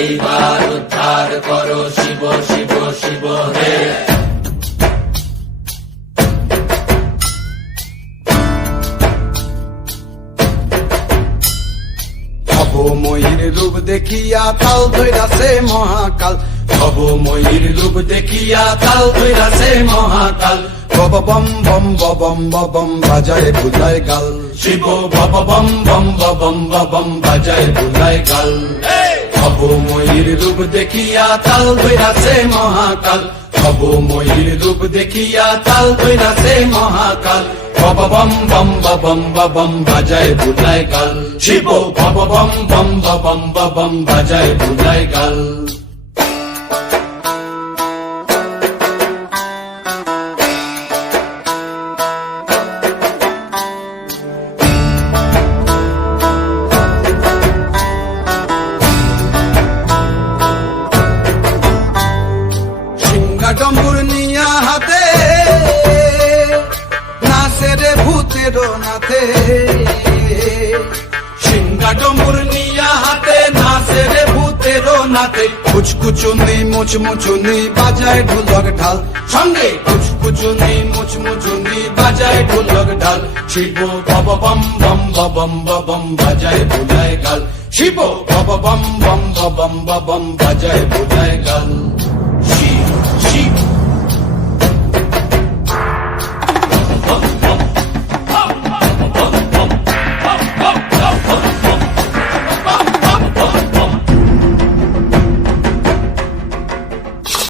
এইবার উদ্ধার করো শিব শিব শিব হে। ভবময়ীর রূপ দেখিয়া তাল ধৈরাছে মহাকাল, ভবময়ীর রূপ দেখিয়া তাল ধৈরাছে মহাকাল। বব বম বম বম বম বাজায় বুলায় গাল, শিব বব বম বম বম বম বাজায় বুলায় গাল। ভবময়ীর রূপ দেখিয়া তাল ধৈরাছে মহাকাল, ভবময়ীর রূপ দেখিয়া তাল ধৈরাছে মহাকাল। বব বম বম বম বাজায় বুলায় গাল, শিব বব বম বম বম বাজায় বুলায় গাল। ডম্বুর নিয়া হাতে নাচে রে ভূতের নাথে, সিংহা ডম্বুর নিয়া হাতে নাচে রে ভূতের নাথে। কুচকুচুনি মুচমুচুনি বাজায় ঢোলক ঢাল, সঙ্গে কুচকুচুনি মুচমুচুনি বাজায় ঢোলক ঢাল। শিব বব বম বম বাজায় বুলায় গাল, শিব বব বম বম বাজায় বুলায় গাল।